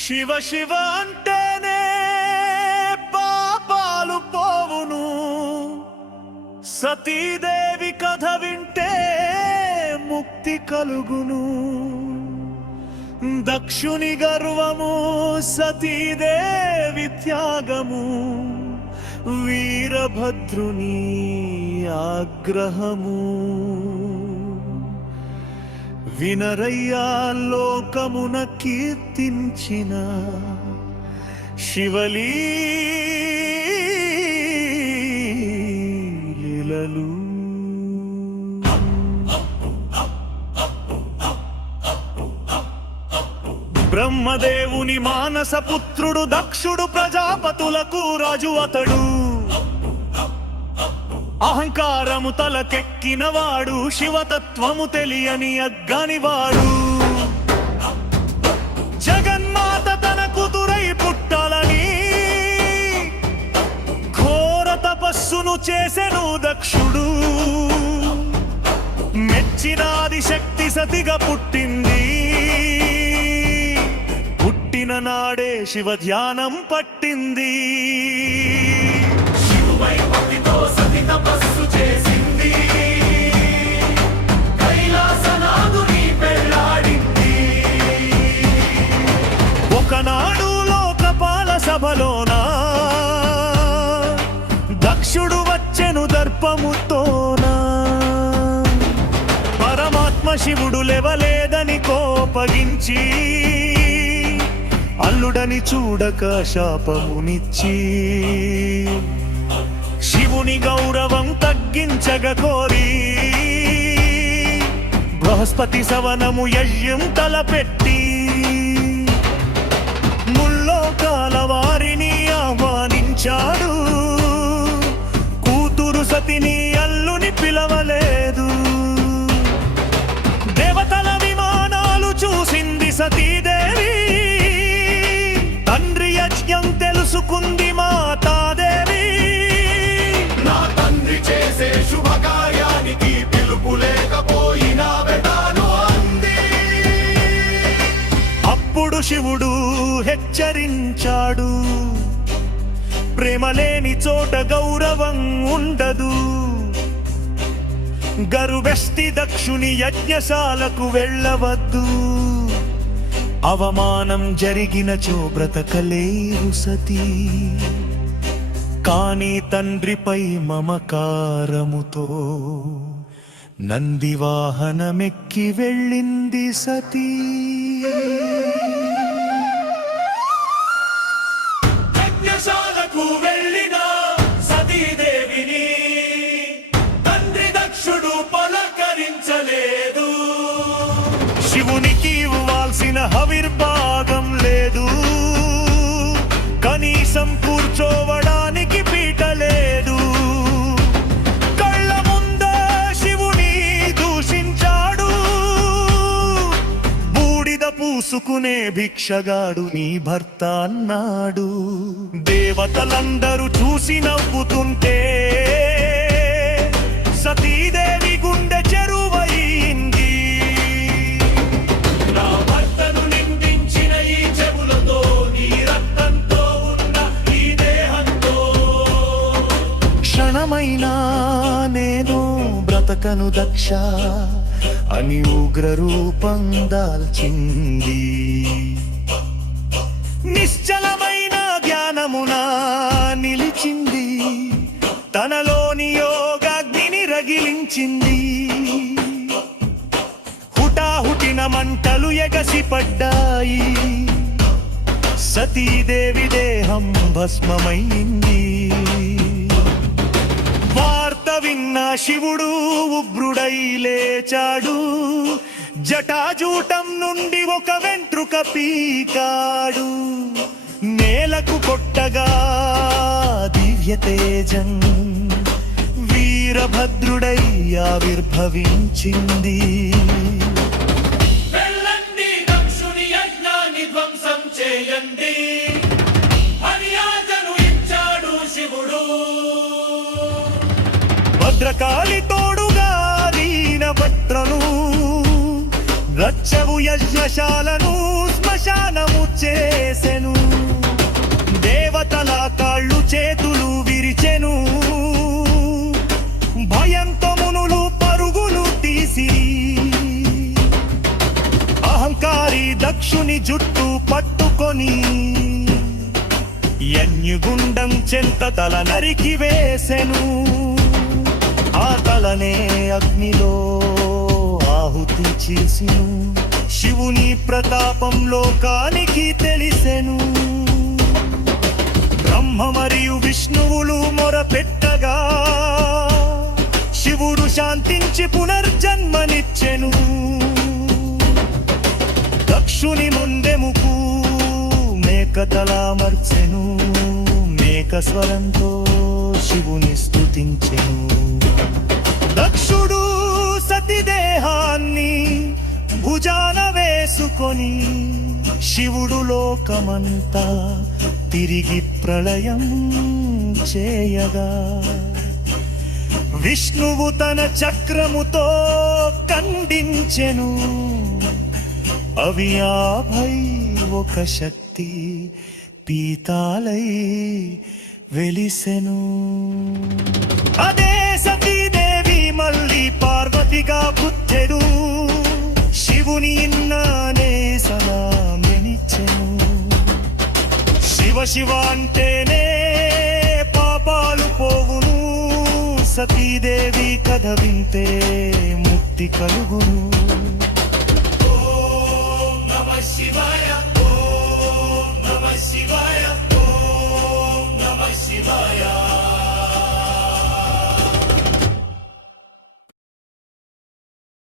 శివ శివ అంటేనే పాపాలు పోవును, సతీదేవి కథ వింటే ముక్తి కలుగును. దక్షుని గర్వము, సతీదేవి త్యాగము, వీరభద్రుని ఆగ్రహము. వినరయ్యా లోకమున కీర్తించిన శివలీలలు. బ్రహ్మదేవుని మానస పుత్రుడు దక్షుడు, ప్రజాపతులకు రాజు అతడు. అహంకారము తలకెక్కినవాడు, శివతత్వము తెలియని అగ్గనివాడు. జగన్మాత తన కూతురై పుట్టాలని ఘోర తపస్సును చేసెను దక్షుడు. మెచ్చినాది శక్తి సతిగా పుట్టింది. పుట్టిన నాడే శివ ధ్యానం పట్టింది. తపస్సు చేసింది, కైలాసనాథుని పెళ్లాడింది. ఒకనాడు లోకపాల సభలోన దక్షుడు వచ్చెను దర్పముతోనా. పరమాత్మ శివుడు లేవలేదని కోపగించి, అల్లుడని చూడక శాపమునిచ్చి, శివుని గౌరవం తగ్గించగ కోరి బృహస్పతి సవనము యజ్ఞం తలపెట్టి, ముల్లోకాల వారిని ఆహ్వానించాడు. కూతురు సతిని అల్లుని పిలవలేదు. దేవతల విమానాలు చూసింది సతీదేవి. తండ్రి యజ్ఞం తెలుసుకుంది మాతాదేవి. చేసే శుభకార్యానికి పిలుపు లేకపోయినా వెతాను అంది. అప్పుడు శివుడు హెచ్చరించాడు, ప్రేమ లేని చోట గౌరవం ఉండదు. గరుబెస్తి దక్షుని యజ్ఞశాలకు వెళ్ళవద్దు. అవమానం జరిగినచో బ్రతకలేరు సతీ. కాని తండ్రిపై మమకారముతో నందివాహనమెక్కి వెళ్ళింది సతీ. యజ్ఞశాలకు వెళ్ళిన సతీదేవిని తండ్రి దక్షుడు పలకరించలేదు. శివునికి ఇవ్వాల్సిన హవిర్భాగం లేదు. కనీసం కూర్చోవడానికి పీట లేదు. కళ్ళ ముందే శివుని దూషించాడు. బూడిద పూసుకునే భిక్షగాడు నీ భర్త అన్నాడు. దేవతలందరూ చూసి నవ్వుతుంటే సతీదేవి గుండె చెరువయింది. క్షణమైనా నేను బ్రతకను దక్ష అని ఉగ్ర రూపం దాల్చింది. నిశ్చలమైన జ్ఞానమున నిలిచింది. తనలోని యోగాగ్నిని రగిలించింది. హుటాహుటిన మంటలు ఎగసిపడ్డాయి. సతీదేవి దేహం భస్మమైంది. వార్త విన్న శివుడు ఉగ్రుడై లేచాడు. జటాజూటం నుండి ఒక వెంట్రుక పీకాడు. నేలకు కొట్టగా దివ్య తేజం వీరభద్రుడై ఆవిర్భవించింది. వెళ్ళండి దక్షుని యజ్ఞాన్ని ధ్వంసం చేయండి అని ఆజ్ఞను ఇచ్చాడు శివుడు. భద్రకాళి తోడుగా దీనభద్రను రచ్చవు యజ్ఞశాలను శ్మశానము చేసి దక్షుని జుట్టు పట్టుకొని యజ్ఞగుండం చెంత తల నరికి వేసెను. ఆ తలనే అగ్నిలో ఆహుతి చేసెను. శివుని ప్రతాపం లోకానికి తెలిసెను. బ్రహ్మ మరియు విష్ణువులు మొరపెట్టగా శివుడు శాంతించి పునర్జన్మనిచ్చెను. దక్షుని ముందెముకు మేక తలామర్చెను. మేక స్వరంతో శివుని స్తుతించెను. దక్షుడు సతిదేహాన్ని భుజాన వేసుకొని శివుడు లోకమంతా తిరిగి ప్రళయం చేయగా విష్ణువు తన చక్రముతో ఖండించెను. అవి 51 శక్తి పీతాలై వెలిసెను. అదే సతీదేవి మళ్ళీ పార్వతిగా పుట్టెడు. శివుని ఇన్నానే సలామెనిచ్చెను. శివ శివ అంటేనే పాపాలు పోవును. సతీదేవి కథ వింటే ముక్తి కలుగును.